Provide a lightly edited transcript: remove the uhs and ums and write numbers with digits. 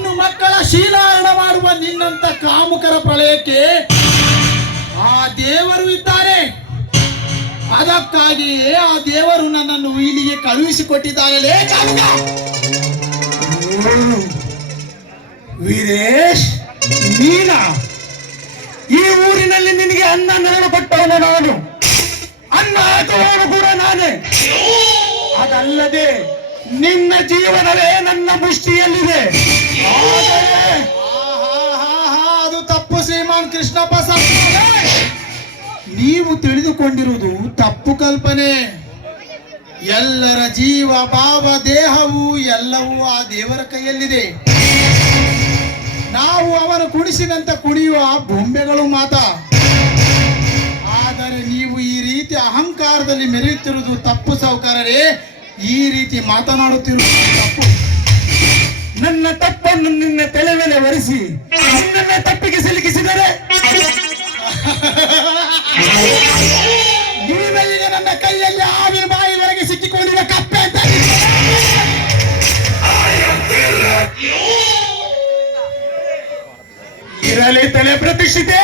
ಹೆಣ್ಣು ಮಕ್ಕಳ ಶೀಲಾರಣ ಮಾಡುವ ನಿನ್ನಂತ ಕಾಮುಕರ ಪ್ರಳಯಕ್ಕೆ ಆ ದೇವರು ಇದ್ದಾರೆ. ಅದಕ್ಕಾಗಿಯೇ ಆ ದೇವರು ನನ್ನನ್ನು ಇಲ್ಲಿಗೆ ಕಳುಹಿಸಿಕೊಟ್ಟಿದ್ದಾಗಲೇ ಕಾಮುಕ. ವೀರೇಶ್, ನೀನ ಈ ಊರಿನಲ್ಲಿ ನಿನಗೆ ಅನ್ನ ನೆರಳು ಕೊಟ್ಟವನು ನಾನು, ಅನ್ನ ಹಾಕುವವನು ಕೂಡ ನಾನೇ. ಅದಲ್ಲದೆ ನಿನ್ನ ಜೀವನವೇ ನನ್ನ ಮುಷ್ಟಿಯಲ್ಲಿದೆ. ಅದು ತಪ್ಪು ಶ್ರೀಮಾನ್ ಕೃಷ್ಣಪ್ಪ ಸಾಹೇಬ್ರೆ. ನೀವು ತಿಳಿದುಕೊಂಡಿರುವುದು ತಪ್ಪು ಕಲ್ಪನೆ. ಎಲ್ಲರ ಜೀವ ಭಾವ ದೇಹವು ಎಲ್ಲವೂ ಆ ದೇವರ ಕೈಯಲ್ಲಿದೆ. ನಾವು ಅವನು ಕುಣಿಸಿದಂತ ಕುಣಿಯುವ ಬೊಂಬೆಗಳು ಮಾತ್ರ. ಆದರೆ ನೀವು ಈ ರೀತಿ ಅಹಂಕಾರದಲ್ಲಿ ಮೆರೆಯುತ್ತಿರುವುದು ತಪ್ಪು ಸಾಹುಕಾರರೇ. ಈ ರೀತಿ ಮಾತನಾಡುತ್ತಿರುವುದು ತಪ್ಪು. ನನ್ನ ತಪ್ಪನ್ನು ನಿನ್ನ ತಲೆ ಮೇಲೆ ಒರೆಸಿ ನಿನ್ನನ್ನ ತಪ್ಪಿಗೆ ಸಿಲುಕಿಸಿದರೆ ನೀವೀಗ ನನ್ನ ಕೈಯಲ್ಲಿ ಆವಿನ ಬಾಯಿವರೆಗೆ ಸಿಕ್ಕಿಕೊಂಡಿರುವ ಕಪ್ಪೆ ಅಂತ ಇರಲಿ ತಲೆ ಪ್ರತಿಷ್ಠಿತೆ.